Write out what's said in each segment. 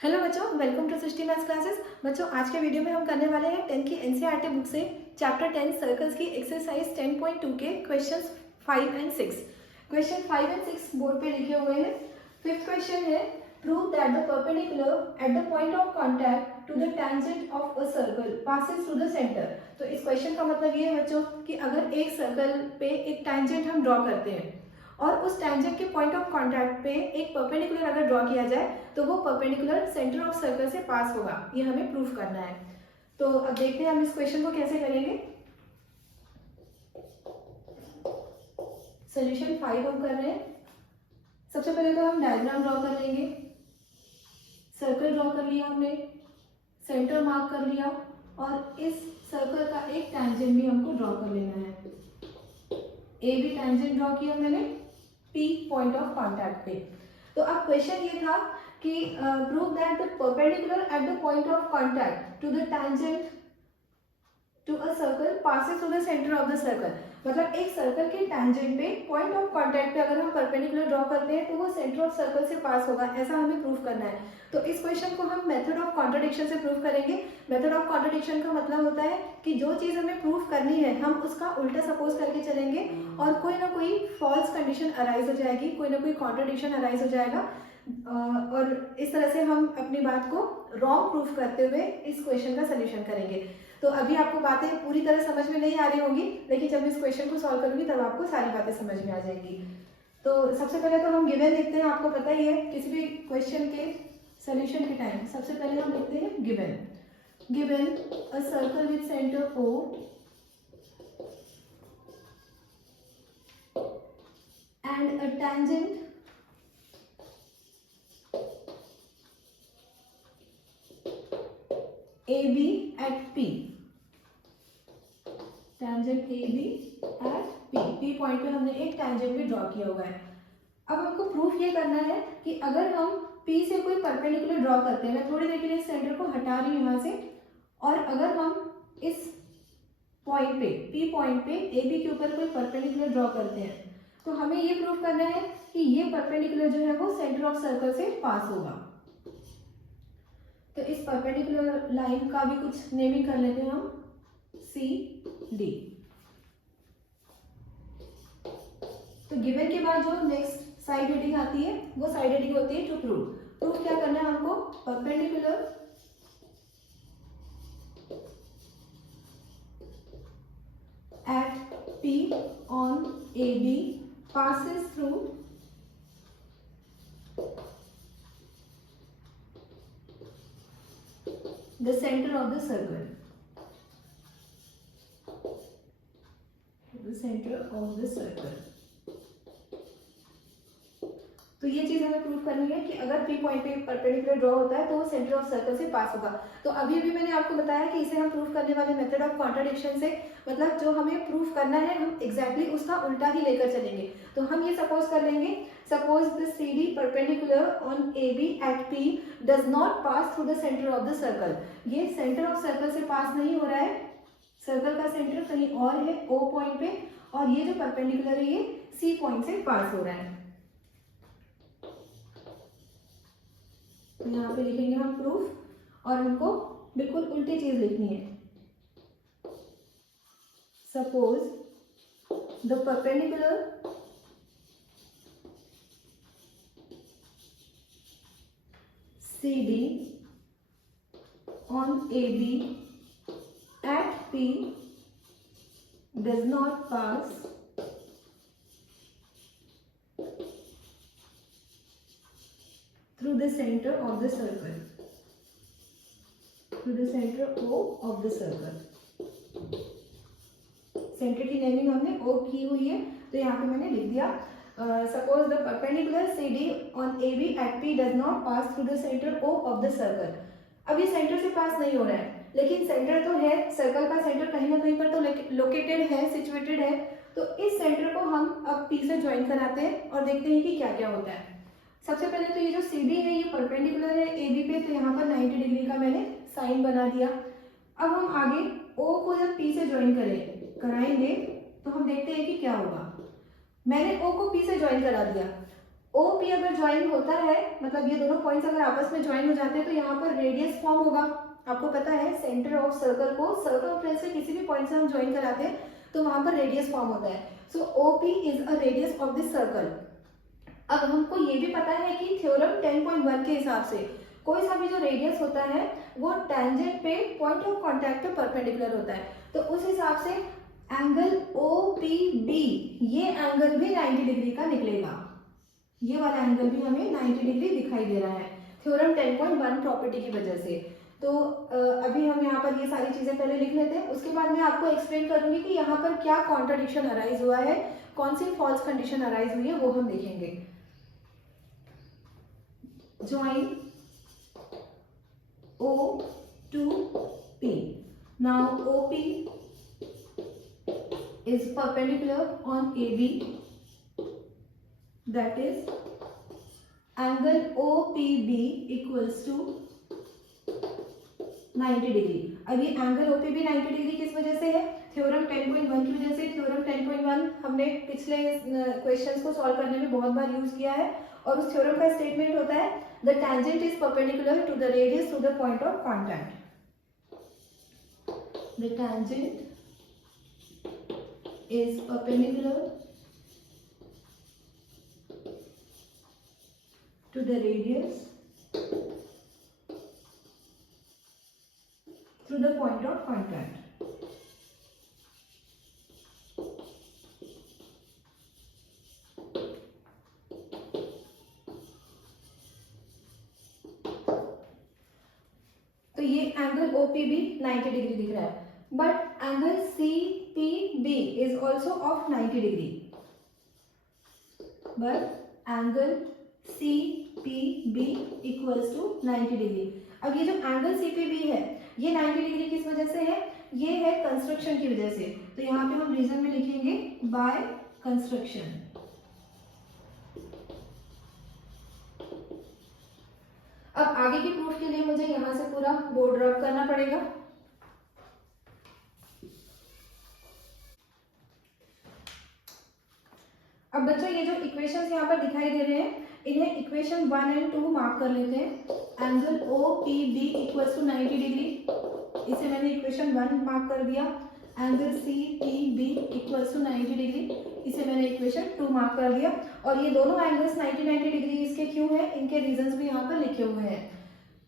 Hello बच्चों, welcome to Srishti maths classes. बच्चों, आज के वीडियो में हम करने वाले हैं 10 की एनसीईआरटी बुक से चैप्टर 10 सर्कल्स की एक्सरसाइज 10.2 के questions 5 and 6। Question 5 and 6 board पे लिखे हुए हैं। फिफ्थ क्वेश्चन है, prove that the perpendicular at the point of contact to the tangent of a circle passes through the centre. तो इस क्वेश्चन का मतलब ये है बच्चों कि अगर एक सर्कल पे एक टेंजेंट हम ड्रॉ करते हैं और उस टेंजेंट के पॉइंट ऑफ कॉन्टैक्ट पे एक परपेंडिकुलर अगर ड्रॉ किया जाए तो वो परपेंडिकुलर सेंटर ऑफ सर्कल से पास होगा। ये हमें प्रूफ करना है। तो अब देखते हैं हम इस क्वेश्चन को कैसे करेंगे। सोल्यूशन 5 हम कर रहे हैं। सबसे पहले तो हम डायग्राम ड्रॉ कर लेंगे। सर्कल ड्रॉ कर लिया हमने, सेंटर मार्क कर लिया और इस सर्कल का एक टेंजेंट भी हमको ड्रॉ कर लेना है। ए बी टेंजेंट ड्रॉ किया मैंने पी पॉइंट ऑफ कॉन्टैक्ट पे। तो अब क्वेश्चन ये था कि prove that the perpendicular at the point of contact to the tangent to a circle passes through the centre of the circle. मतलब एक सर्कल के टेंजेंट पे पॉइंट ऑफ कॉन्टैक्ट पे अगर हम परपेंडिकुलर ड्रॉ करते हैं तो वो सेंटर ऑफ सर्कल से पास होगा, ऐसा हमें प्रूफ करना है। तो इस क्वेश्चन को हम मेथड ऑफ कॉन्ट्रडिक्शन से प्रूफ करेंगे। मेथड ऑफ कॉन्ट्रडिक्शन का मतलब होता है कि जो चीज़ हमें प्रूफ करनी है हम उसका उल्टा सपोज करके चलेंगे और कोई ना कोई फॉल्स कंडीशन अराइज हो जाएगी, कोई ना कोई कॉन्ट्रडिक्शन अराइज हो जाएगा और इस तरह से हम अपनी बात को रॉन्ग प्रूफ करते हुए इस क्वेश्चन का सलूशन करेंगे। तो अभी आपको बातें पूरी तरह समझ में नहीं आ रही होंगी, लेकिन जब इस क्वेश्चन को सॉल्व करूंगी तब आपको सारी बातें समझ में आ जाएंगी। तो सबसे पहले तो हम गिवन लिखते हैं। आपको पता ही है किसी भी क्वेश्चन के सॉल्यूशन के टाइम सबसे पहले हम लिखते हैं given. Given a circle with centre O and a tangent AB at P। Tangent AB at P। P point पे हमने एक टेंजेंट भी ड्रॉ किया हुआ है। अब हमको प्रूफ ये करना है कि अगर हम P से कोई परपेंडिकुलर ड्रॉ करते हैं, मैं थोड़ी देर के लिए इस सेंटर को हटा रही हूँ यहाँ से, और अगर हम इस पॉइंट पे P पॉइंट पे AB के ऊपर कोई परपेंडिकुलर ड्रॉ करते हैं तो हमें ये प्रूफ करना है कि ये परपेंडिकुलर जो है वो सेंटर ऑफ सर्कल से पास होगा। तो इस परपेंडिकुलर लाइन का भी कुछ नेमिंग कर लेते हैं हम, CD। तो गिवन के बाद जो नेक्स्ट साइड हेडिंग आती है वो साइड हेडिंग होती है टू प्रूव। प्रूफ क्या करना है हमको, perpendicular eight P on AB passes through the center of the circle। The center of the circle। तो ये चीज हमें प्रूफ करनी है कि अगर P पॉइंट पे परपेंडिकुलर ड्रॉ होता है तो वो सेंटर ऑफ सर्कल से पास होगा। तो अभी भी मैंने आपको बताया कि इसे हम प्रूफ करने वाले मेथड ऑफ कॉन्ट्रडिक्शन से, मतलब जो हमें प्रूफ करना है हम एग्जैक्टली उसका उल्टा ही लेकर चलेंगे। तो हम ये सपोज कर लेंगे, suppose the CD perpendicular on AB at P does not pass through the centre of the circle. ये सेंटर ऑफ सर्कल से पास नहीं हो रहा है, सर्कल का सेंटर कहीं और है O पॉइंट पे, और ये जो परपेंडिकुलर है ये C पॉइंट से पास हो रहा है। तो यहाँ पे लिखेंगे हम प्रूफ और हमको बिल्कुल उल्टी चीज लिखनी है। Suppose the perpendicular CD on AB at P does not pass through the center of the circle, through the center O of the circle। Centre की नेमिंग हमने O की हुई है, तो यहाँ पे मैंने लिख दिया suppose the perpendicular CD on AB at P does not pass through the center O of the circle। अब ये सेंटर से पास नहीं हो रहा है, लेकिन सेंटर तो है, सर्कल का सेंटर कहीं ना कहीं पर तो लोकेटेड है, सिचुएटेड है। तो इस सेंटर को हम अब P से ज्वाइन कराते हैं और देखते हैं कि क्या क्या होता है। सबसे पहले तो ये जो CD है ये परपेंडिकुलर है AB पे, तो यहाँ पर 90 डिग्री का मैंने साइन बना दिया। अब हम आगे O को जब P से ज्वाइन कराएंगे तो हम देखते हैं कि क्या होगा। मैंने O को P से ज्वाइन करा दिया, OP अगर ज्वाइन होता है, मतलब ये दोनों पॉइंट्स अगर आपस में ज्वाइन हो जाते हैं तो यहाँ पर रेडियस फॉर्म होगा। आपको पता है सेंटर ऑफ सर्कल को सर्कमफ्रेंस के किसी भी पॉइंट से हम ज्वाइन कराते हैं तो वहां पर रेडियस फॉर्म होता है। सो OP is a radius of this circle. अब हमको ये भी पता है कि थ्योरम 10.1 के हिसाब से कोई सा भी जो रेडियस होता है वो टेंजेंट पे पॉइंट ऑफ कांटेक्ट पे परपेंडिकुलर होता है। तो उस हिसाब से एंगल OPB ये एंगल भी 90 डिग्री का निकलेगा। ये वाला एंगल भी हमें 90 डिग्री दिखाई दे रहा है थ्योरम 10.1 प्रॉपर्टी की वजह से। तो अभी हम यहाँ पर ये सारी चीजें पहले लिख लेते हैं, उसके बाद मैं आपको एक्सप्लेन करूंगी कि यहाँ पर क्या कॉन्ट्रडिक्शन अराइज हुआ है, कौन सी फॉल्स कंडीशन अराइज हुई है वो हम देखेंगे। Join O to P. Now OP is perpendicular on AB, that is angle OPB equals to 90 degree. अब ये एंगल OPB 90 डिग्री किस वजह से है? थ्योरम 10.1 की वजह से। थ्योरम 10.1 हमने पिछले क्वेश्चंस को सॉल्व करने में बहुत बार यूज किया है और उस थ्योरम का स्टेटमेंट होता है the tangent is perpendicular to the radius to the point of contact. The tangent is perpendicular to the radius through the point of contact. तो ये एंगल OPB 90 डिग्री दिख रहा है, but angle CPB is also of 90 degree, but angle CPB equals to 90 degree. अब ये जो angle CPB है ये 90 डिग्री किस वजह से है? ये है कंस्ट्रक्शन की वजह से। तो यहाँ पे हम रीजन में लिखेंगे बाय कंस्ट्रक्शन। अब आगे की प्रूफ के लिए मुझे यहाँ से पूरा बोर्ड ड्रॉ करना पड़ेगा। अब बच्चों ये जो इक्वेशंस यहाँ पर दिखाई दे रहे हैं इन्हें इक्वेशन 1 एंड 2 मार्क कर लेते हैं। Angle OPB equals to 90 degree, इसे मैंने इक्वेशन 1 मार्क कर दिया। Angle CPB equals to 90 degree, इसे मैंने इक्वेशन 2 मार्क कर दिया। और ये दोनों एंगल्स 90 डिग्री इसके क्यों है, इनके रीजंस भी यहाँ पर लिखे हुए हैं।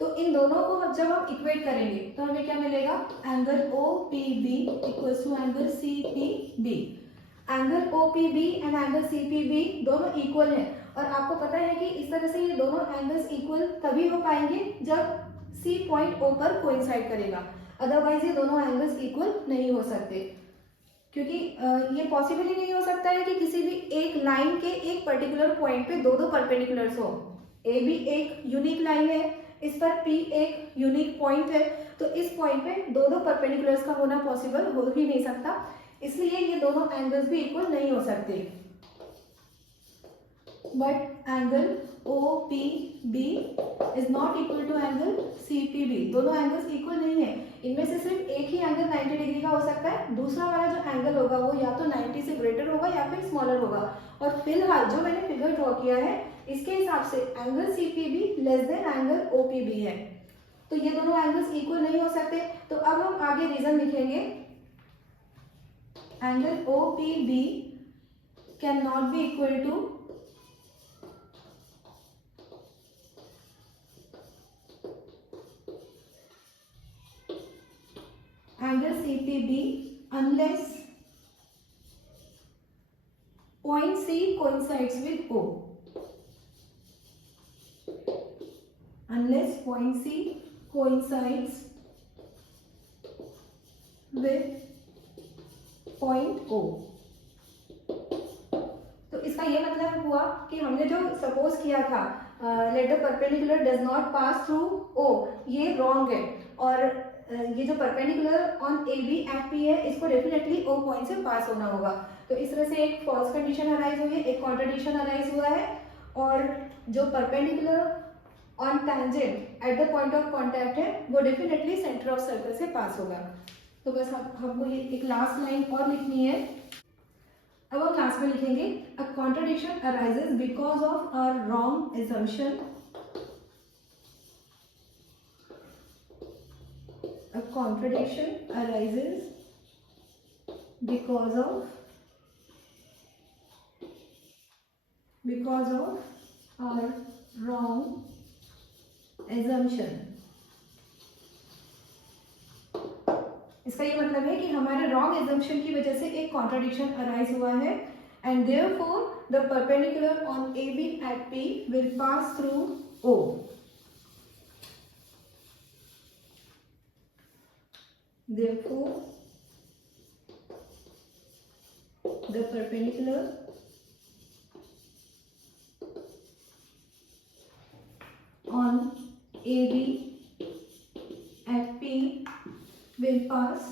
तो इन दोनों को जब हम इक्वेट करेंगे तो हमें क्या मिलेगा? Angle OPB equals to angle CPB। Angle OPB and angle CPB दोनों इक्वल है और आपको पता है कि इस तरह से ये दोनों एंगल्स इक्वल तभी हो पाएंगे जब C पॉइंट O पर कोइंसाइड करेगा, अदरवाइज ये दोनों एंगल्स इक्वल नहीं हो सकते। क्योंकि ये पॉसिबल ही नहीं हो सकता है कि किसी भी एक लाइन के एक पर्टिकुलर पॉइंट पे दो परपेंडिकुलर्स हो। A भी एक यूनिक लाइन है, इस पर P एक यूनिक पॉइंट है, तो इस पॉइंट पे दो परपेंडिकुलर्स का होना पॉसिबल हो ही नहीं सकता, इसलिए ये दोनों एंगल्स भी इक्वल नहीं हो सकते। But angle OPB is not equal to angle CPB। दोनों एंगल्स इक्वल नहीं है, इनमें से सिर्फ एक ही एंगल 90 डिग्री का हो सकता है, दूसरा वाला जो एंगल होगा वो या तो 90 से ग्रेटर होगा या फिर स्मॉलर होगा। और फिलहाल जो मैंने फिगर ड्रॉ किया है इसके हिसाब से angle CPB less than angle OPB है, तो ये दोनों एंगल्स इक्वल नहीं हो सकते। तो अब हम आगे रीजन लिखेंगे। Angle OPB can not be equal to angle CPB unless point C coincides with O. Unless point C coincides with point O. तो इसका ये मतलब हुआ कि हमने जो सपोज किया था let the perpendicular does not pass through O, ये रॉन्ग है और ये जो perpendicular on AB at P है इसको डेफिनेटली O पॉइंट से पास होना होगा। तो इस तरह से एक फॉल्स कंडीशन अराइज हुई है, एक कॉन्ट्रडिक्शन अराइज हुआ है, और जो perpendicular on tangent eight the point of contact है वो डेफिनेटली सेंटर ऑफ सर्कल से पास होगा। तो बस हमको ये एक लास्ट लाइन और लिखनी है। अब हम क्लास में लिखेंगे अ contradiction arises because of a wrong assumption, a contradiction arises because of our wrong assumption। इसका ये मतलब है कि हमारे रॉन्ग एजम्पशन की वजह से एक कॉन्ट्रडिक्शन अराइज हुआ है and therefore the perpendicular on A B at P will pass through O. Therefore, the perpendicular on AB at P will pass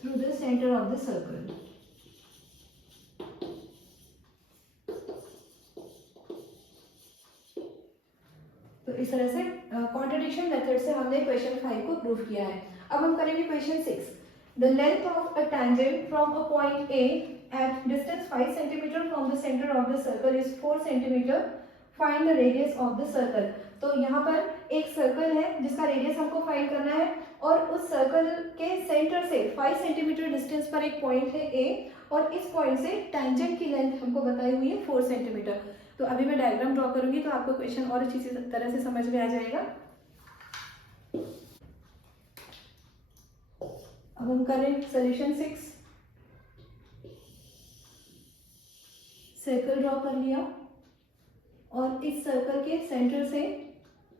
through the center of the circle। तो इस तरह से कॉन्ट्रडिक्शन मेथड से हमने question 5 को prove किया है। अब हम करेंगे question 6। The length of a tangent from a point A at distance 5 centimetre from the centre of the circle is 4 centimetre, find the radius of the circle. तो यहाँ पर एक सर्कल है जिसका रेडियस हमको फाइंड करना है और उस सर्कल के सेंटर से 5 सेंटीमीटर डिस्टेंस पर एक पॉइंट है ए और इस पॉइंट से टेंजेंट की लेंथ हमको बताई हुई है 4 सेंटीमीटर। तो अभी मैं डायग्राम ड्रॉ करूंगी तो आपको क्वेश्चन और अच्छी तरह से समझ में आ जाएगा। अब हम करें सॉल्यूशन 6। सर्कल ड्रॉ कर लिया और इस सर्कल के सेंटर से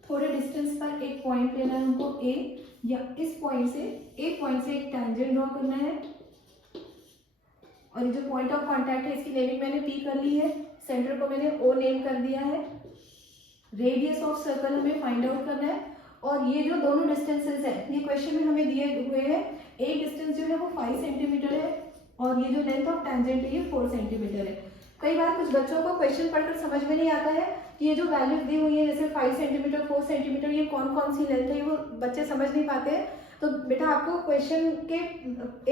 थोड़े डिस्टेंस पर एक पॉइंट लेना है हमको ए, या इस पॉइंट से एक टेंजेंट ड्रॉ करना है और ये जो पॉइंट ऑफ कांटेक्ट है इसकी नेमिंग मैंने पी कर ली है, सेंटर को मैंने ओ नेम कर दिया है। रेडियस ऑफ सर्कल हमें फाइंड आउट करना है और ये जो दोनों डिस्टेंसेस है ये क्वेश्चन में हमें दिए हुए हैं। एक डिस्टेंस जो है वो 5 सेंटीमीटर है और ये जो लेंथ ऑफ टेंजेंट है ये 4 सेंटीमीटर है। कई बार कुछ बच्चों को क्वेश्चन पढ़कर समझ में नहीं आता है कि ये जो वैल्यूज दी हुई है जैसे 5 सेंटीमीटर 4 सेंटीमीटर ये कौन कौन सी लेंथ है, वो बच्चे समझ नहीं पाते हैं। तो बेटा आपको क्वेश्चन के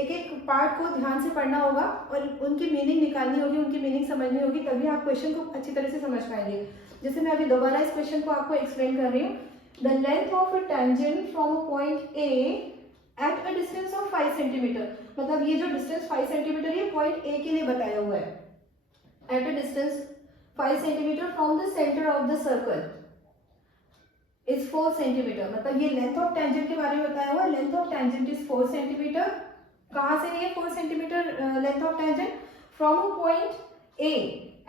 एक एक पार्ट को ध्यान से पढ़ना होगा और उनकी मीनिंग निकालनी होगी, उनकी मीनिंग समझनी होगी, तभी आप क्वेश्चन को अच्छी तरह से समझ पाएंगे। जैसे मैं अभी दोबारा इस क्वेश्चन को आपको एक्सप्लेन कर रही हूँ। The length of a tangent from a point A at a distance of 5 centimetre, मतलब ये जो डिस्टेंस 5 सेंटीमीटर ये पॉइंट ए के लिए बताया हुआ है। At a distance 5 centimetre from the centre of the circle is 4 centimetre, मतलब ये लेंथ ऑफ टेंजेंट के बारे में बताया हुआ है। Length of tangent is 4 centimetre. कहाँ से है 4 centimetre length of tangent? From a point A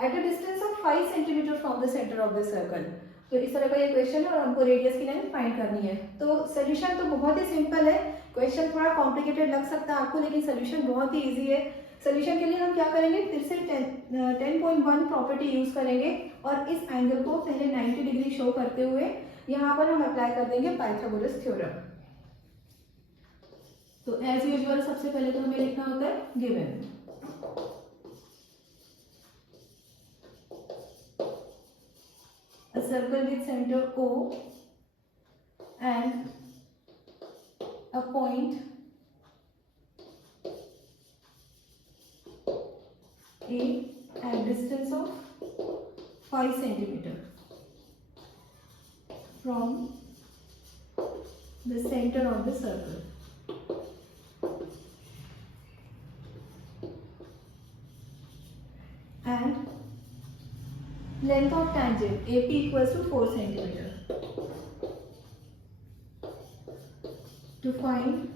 at a distance of 5 centimetre from the centre of the circle. तो इस तरह का ये क्वेश्चन है और हमको रेडियस की लेंथ फाइंड करनी है। तो सोल्यूशन तो बहुत ही सिंपल है, क्वेश्चन थोड़ा कॉम्प्लिकेटेड लग सकता है आपको लेकिन सोल्यूशन बहुत ही ईजी है। सोल्यूशन के लिए हम क्या करेंगे, फिर से 10.1 प्रॉपर्टी यूज करेंगे और इस एंगल को पहले 90 डिग्री शो करते हुए यहाँ पर हम अप्लाई कर देंगे पाइथागोरस थ्योरम। तो एज यूजुअल सबसे पहले तो हमें लिखना होता है given a circle with center O and a point A at distance of 5 centimeter from the center of the circle. And length of tangent AP equals to 4 centimeter. To find,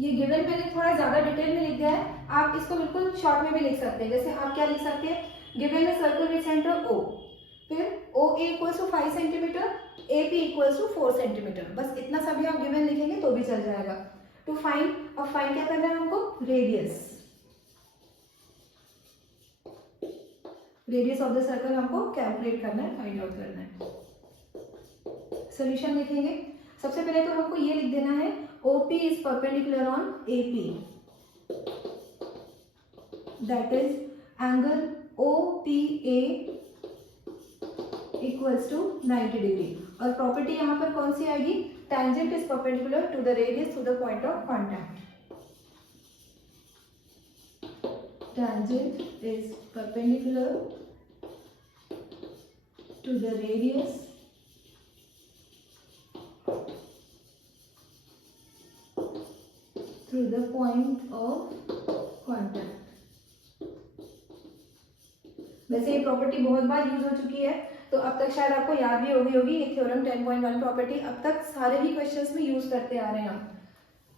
ये given मैंने थोड़ा ज्यादा detail में लिख दिया है, आप इसको बिल्कुल शॉर्ट में भी लिख सकते हैं। जैसे आप क्या लिख सकते हैं, गिवन है सर्कल विद सेंटर O, फिर OA equals to 5 centimetre, AP equals to 4 centimetre, बस इतना सा भी आप गिवन लिखेंगे तो भी चल जाएगा। टू फाइंड, अब फाइंड क्या करना है हमको, रेडियस ऑफ द सर्कल हमको कैलकुलेट करना है, फाइंड आउट करना है। सोल्यूशन लिखेंगे, सबसे पहले तो हमको ये लिख देना है OP is perpendicular on AP, that is angle OPA equals to 90 degree. और प्रॉपर्टी यहाँ पर कौन सी आएगी, tangent is perpendicular to the radius to the point of contact. Tangent is perpendicular to the radius through the point of contact. वैसे ये property बहुत बार use हो चुकी है, तो अब तक शायद आपको याद भी होगी ये थ्योरम 10.1 प्रॉपर्टी अब तक सारे ही क्वेश्चंस में यूज करते आ रहे हैं हम।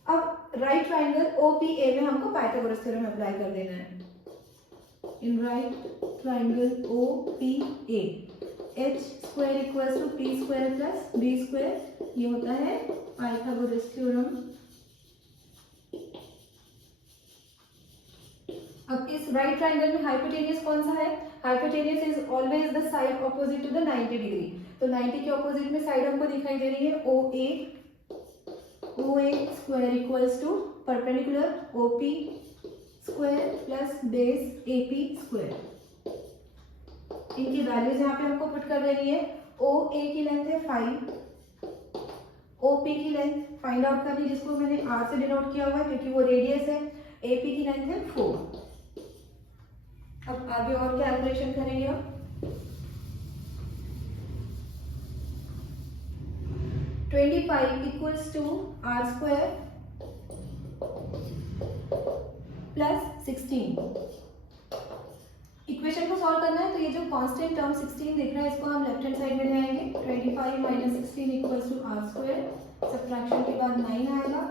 अब राइट ट्राइंगल OPA में हमको पाइथागोरस थ्योरम अप्लाई कर देना है। In right triangle OPA h square equals to p square plus b square, ये होता है पाइथागोरस थ्योरम। अब इस राइट ट्राइंगल में हाइपोटेनियस कौन सा है? Hypotenuse is always the side opposite to the 90 degree. तो 90 के ऑपोजिट में साइड हमको दिखाई दे रही है OA square equals to perpendicular OP square plus base AP square. इनकी वैल्यूज यहाँ पे हमको पुट कर देनी है। OA की लेंथ है 5, OP की लेंथ फाइंड आउट करनी, जिसको मैंने R से डिनोट किया हुआ है क्योंकि वो रेडियस है। AP की लेंथ है 4। अब आगे और कैलकुलेशन करेंगे हम। 25 equals to R square plus 16। Equation को सॉल्व करना है तो ये जो कांस्टेंट टर्म 16 दिख रहा है इसको हम लेफ्ट हैंड साइड में ले आएंगे। 25 minus 16 equals to R square, subtraction के बाद 9 आएगा।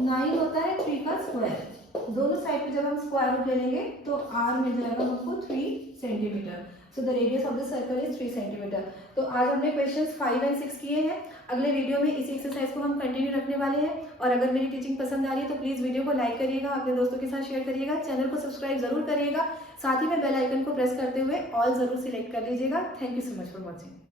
9 होता है 3 का स्क्वायर। दोनों साइड पे जब हम स्क्वायर रूट ले लेंगे तो R मिल जाएगा हमको 3 centimetre. So the radius of the circle is 3 centimetre. तो आज हमने क्वेश्चंस 5 और 6 किए हैं। अगले वीडियो में इसी एक्सरसाइज को हम कंटिन्यू रखने वाले हैं। और अगर मेरी टीचिंग पसंद आ रही है तो प्लीज वीडियो को लाइक करिएगा, अपने दोस्तों के साथ शेयर करिएगा, चैनल को सब्सक्राइब जरूर करिएगा, साथ ही में बेल आइकन को प्रेस करते हुए ऑल जरूर सिलेक्ट कर लीजिएगा। Thank you so much for watching.